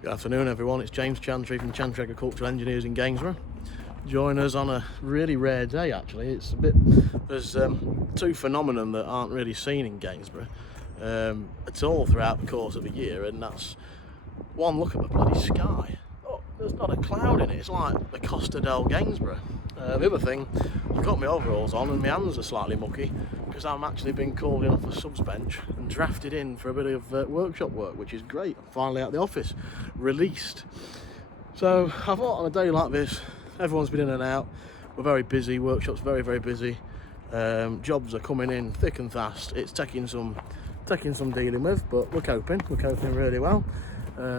Good afternoon everyone, it's James Chantry from Chantry Agricultural Engineers in Gainsborough. Join us on a really rare day actually. There's two phenomena that aren't really seen in Gainsborough at all throughout the course of a year, and that's one, look at the bloody sky. Oh, there's not a cloud in it, it's like the Costa del Gainsborough. The other thing, I've got my overalls on and my hands are slightly mucky because I'm actually been called in off a subs bench and drafted in for a bit of workshop work, which is great. I'm finally out of the office, released. So I thought on a day like this, everyone's been in and out, we're very busy, workshop's very, very busy. Jobs are coming in thick and fast. It's taking some dealing with, but we're coping really well,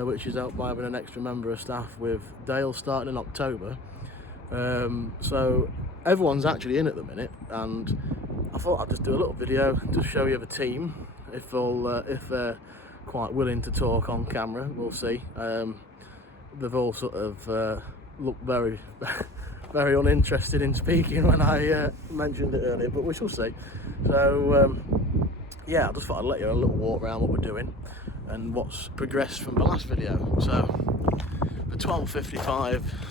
which is helped by having an extra member of staff with Dale starting in October. So everyone's actually in at the minute, and I thought I'd just do a little video to show you the team if they're quite willing to talk on camera. We'll see. They've all sort of looked very very uninterested in speaking when I mentioned it earlier, but we shall see. So yeah, I just thought I'd let you have a little walk around what we're doing and what's progressed from the last video. So the 1255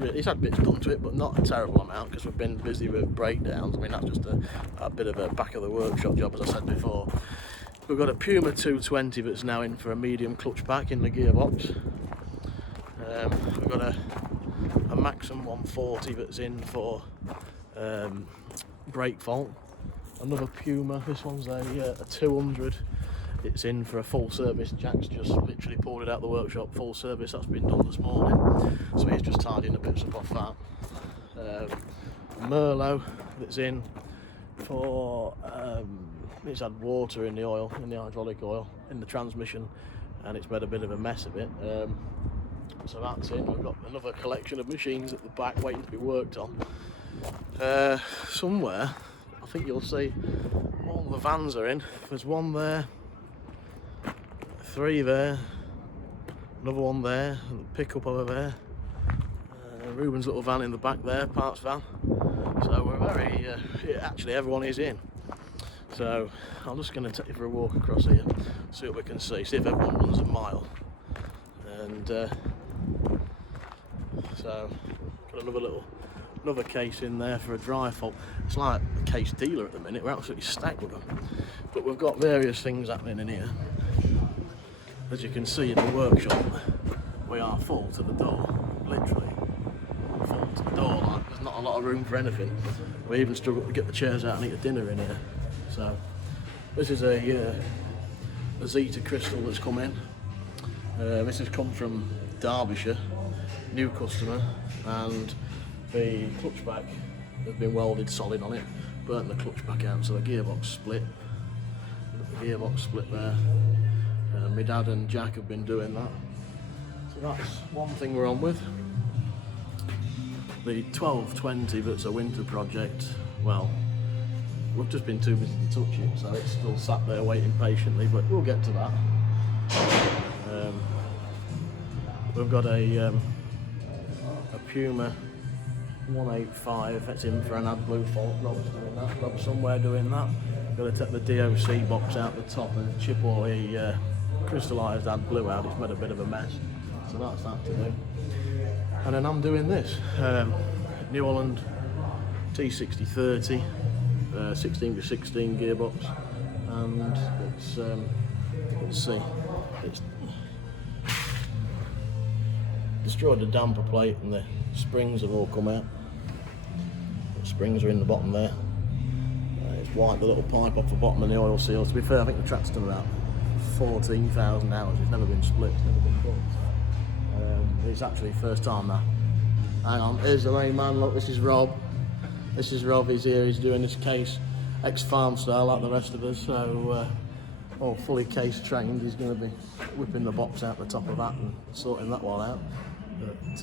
it's had bits done to it, but not a terrible amount because we've been busy with breakdowns. I mean, that's just a bit of a back of the workshop job, as I said before. We've got a Puma 220 that's now in for a medium clutch pack in the gearbox. We've got a Maxim 140 that's in for brake fault. Another Puma, this one's a 200. It's in for a full service. Jack's just literally pulled it out of the workshop, full service. That's been done this morning, so he's just tidying the bits up off that. Merlot that's in for it's had water in the oil, in the hydraulic oil, in the transmission, and it's made a bit of a mess of it. So that's in. We've got another collection of machines at the back waiting to be worked on. Somewhere, I think you'll see all the vans are in. There's one there, 3 there, another one there, and the pickup over there. Ruben's little van in the back there, parts van. So we're very, actually everyone is in. So I'm just going to take you for a walk across here, see what we can see if everyone runs a mile. And so got another case in there for a dry fault. It's like a case dealer at the minute, we're absolutely stacked with them. But we've got various things happening in here. As you can see in the workshop, we are full to the door, literally full to the door. Like, there's not a lot of room for anything. We even struggle to get the chairs out and eat a dinner in here. So this is a Zeta crystal that's come in. This has come from Derbyshire, new customer, and the clutch back has been welded solid on it, burnt the clutch back out, so the gearbox split. The gearbox split there. My dad and Jack have been doing that. So that's one thing we're on with. The 1220 that's a winter project, well, we've just been too busy to touch it, so it's still sat there waiting patiently, but we'll get to that. We've got a Puma 185 that's in for an AdBlue fault. Rob's doing that, Rob's somewhere doing that. Got to take the DOC box out the top and chip all the crystallised AdBlue out. It's made a bit of a mess, so that's that to do. And then I'm doing this New Holland T6030 16x16 gearbox, and it's let's see, it's destroyed the damper plate and the springs have all come out. The springs are in the bottom there. It's wiped the little pipe off the bottom of the oil seal. To be fair, I think the tractor's done about 14,000 hours. It's never been split, it's never been built. It's actually first time now. Hang on, here's the main man. Look, this is Rob. This is Rob. He's here. He's doing this case ex-farm style like the rest of us. So all fully case trained. He's going to be whipping the box out the top of that and sorting that one out. But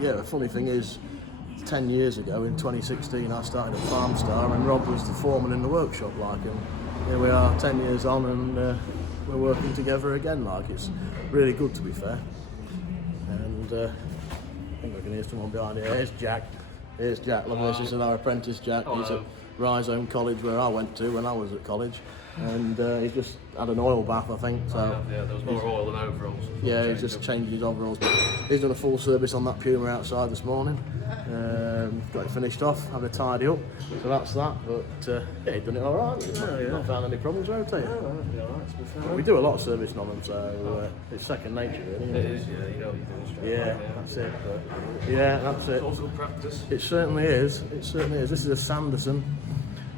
yeah, the funny thing is, 10 years ago in 2016 I started at Farmstar and Rob was the foreman in the workshop, like, and here we are 10 years on and we're working together again, like. It's really good, to be fair. And I think we can hear someone behind here. Here's Jack. Look, this is our apprentice Jack. He's at Rhizome College, where I went to when I was at college. and he's just had an oil bath, I think. So yeah, there was more oil than overalls. yeah, he's just changed his overalls. He's done a full service on that Puma outside this morning. Got it finished off, had it tidy up, so that's that. But yeah, he's done it all right. Not found any problems, won't he? We do a lot of servicing on them, so it's second nature, really. It is, yeah. You know what you're doing. Yeah, that's it. But, yeah, that's it. It's also practice. It certainly is. It certainly is. This is a Sanderson.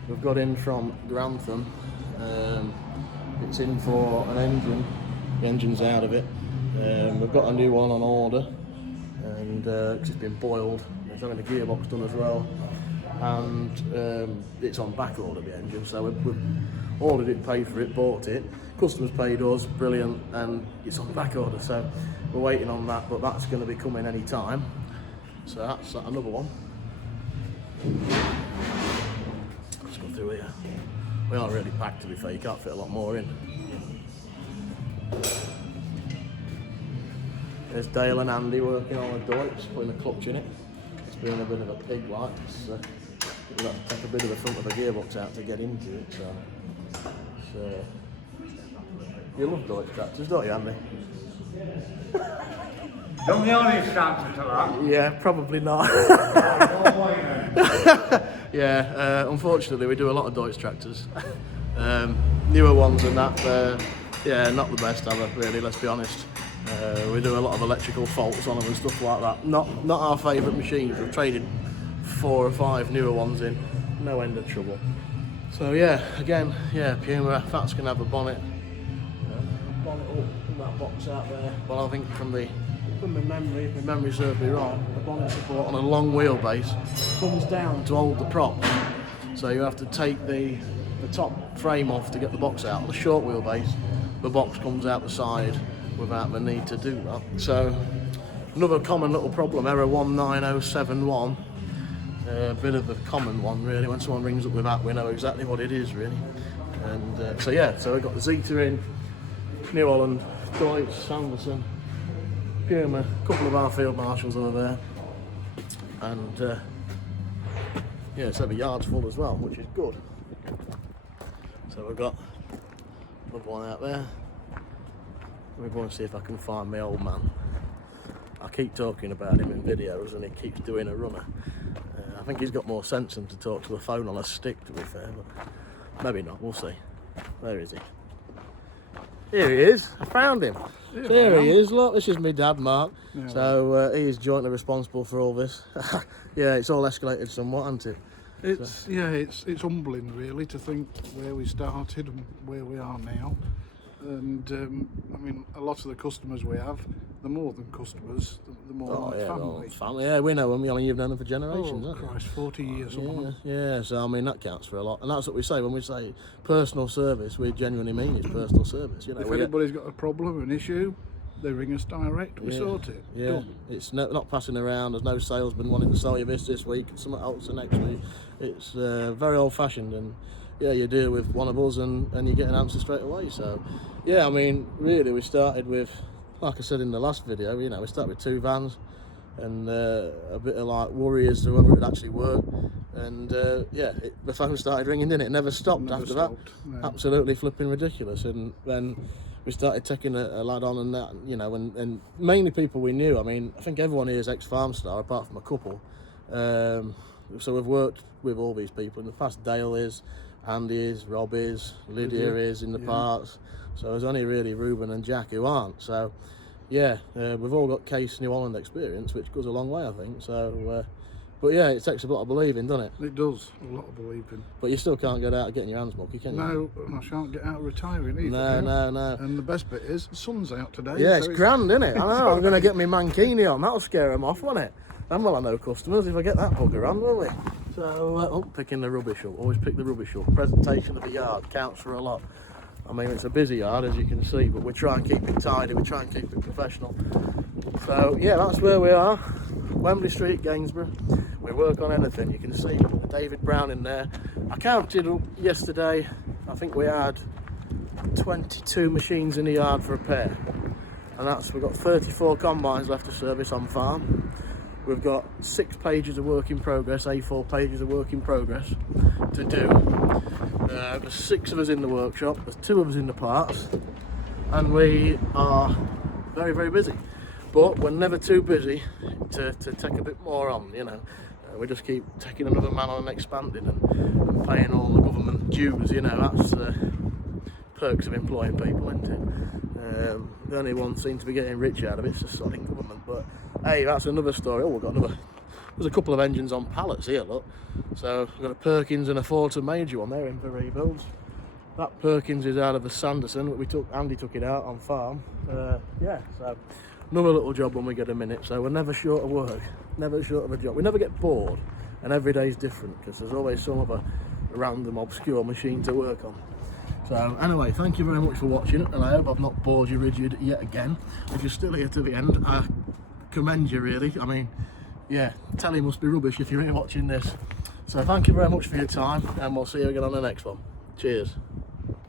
We've got in from Grantham. It's in for an engine. The engine's out of it. We've got a new one on order, and it's been boiled. It's having a gearbox done as well, and it's on back order, the engine. So we've ordered it, paid for it, bought it. Customers paid us, brilliant, and it's on back order. So we're waiting on that, but that's going to be coming any time. So that's another one. Let's go through here. We aren't really packed, to be fair. You can't fit a lot more in. There's Dale and Andy working on the Deutz, putting a clutch in it. It's been a bit of a pig, like. We've got to take a bit of the front of the gearbox out to get into it. So you love Deutz tractors, don't you, Andy? Don't the only answer to that. Yeah, probably not. Yeah, unfortunately we do a lot of Deutz tractors. Newer ones and that, yeah, not the best ever, really, let's be honest. We do a lot of electrical faults on them and stuff like that. Not our favourite machines. We've traded 4 or 5 newer ones in, no end of trouble. So yeah, again, yeah, Puma, that's going to have a bonnet. Bonnet up in that box out there. Well, I think from my memory, if my memory serves me right, the bonnet support on a long wheelbase comes down to hold the props. So you have to take the top frame off to get the box out. On the short wheelbase, the box comes out the side without the need to do that. So another common little problem, error 19071. A bit of a common one, really. When someone rings up with that, we know exactly what it is, really. And so yeah, so we've got the Zeta in, New Holland, Deutz, Sanderson, Puma, a couple of our field marshals over there, and yeah, so the yard's full as well, which is good. So we've got another one out there. We're going to see if I can find my old man. I keep talking about him in videos and he keeps doing a runner. I think he's got more sense than to talk to a phone on a stick, to be fair, but maybe not, we'll see. Where is he? Here he is, I found him. There he is, look, this is my dad, Mark. Yeah, so he is jointly responsible for all this. Yeah, it's all escalated somewhat, hasn't it? It's, yeah, it's humbling, really, to think where we started and where we are now. And I mean, a lot of the customers we have, they're more than customers, they're more like family. Family, yeah, we know them. I mean, you've known them for generations, oh, Christ, 40 years on. Yeah, so I mean, that counts for a lot. And that's what we say when we say personal service, we genuinely mean it's personal service. You know, if anybody's got a problem, an issue, they ring us direct, we sort it. Yeah, done. It's not passing around, there's no salesman wanting to sell you this week, something else the next week. It's very old fashioned, and yeah, you deal with one of us and you get an answer straight away. So yeah, I mean, really we started with, like I said in the last video, you know, we started with 2 vans and a bit of like worry as to whether it would actually work, and yeah, the phone started ringing, didn't it? It never stopped after that. No. Absolutely flipping ridiculous. And then we started taking a lad on and that, you know, and mainly people we knew. I mean, I think everyone here is ex-Farm Star apart from a couple. So we've worked with all these people in the past. Dale is, Andy is, Rob is, Lydia is in the parts. So there's only really Ruben and Jack who aren't. So yeah, we've all got case New Holland experience, which goes a long way, I think. So, but yeah, it takes a lot of believing, doesn't it? It does, a lot of believing. But you still can't get out of getting your hands mucky, can you? No, and I shan't get out of retiring either. No. And the best bit is, the sun's out today. Yeah, so it's grand, isn't it? I know, I'm going to get my mankini on. That'll scare them off, won't it? And well, I know customers if I get that bugger on, won't we? So, picking the rubbish up. Always pick the rubbish up. Presentation of the yard counts for a lot. I mean, it's a busy yard, as you can see, but we try and keep it tidy, we try and keep it professional. So, yeah, that's where we are. Wembley Street, Gainsborough. We work on anything. You can see David Brown in there. I counted up yesterday, I think we had 22 machines in the yard for repair. And we've got 34 combines left to service on farm. We've got 6 pages of work in progress, A4 pages of work in progress to do. There's 6 of us in the workshop, there's 2 of us in the parts, and we are very, very busy. But we're never too busy to take a bit more on, you know. We just keep taking another man on and expanding and paying all the government dues, you know. That's perks of employing people, isn't it? The only one seems to be getting rich out of it's the sodding government. But hey, that's another story. Oh, we've got another. There's a couple of engines on pallets here, look. So we've got a Perkins and a Fortum Major one. They're in for rebuilds. That Perkins is out of a Sanderson, but Andy took it out on farm. Yeah, so another little job when we get a minute. So we're never short of work, never short of a job. We never get bored, and every day's different because there's always some of a random obscure machine to work on. So anyway, thank you very much for watching, and I hope I've not bored you rigid yet again. If you're still here to the end, I commend you really. I mean, yeah, telly must be rubbish if you're here watching this. So thank you very much for your time, and we'll see you again on the next one. Cheers.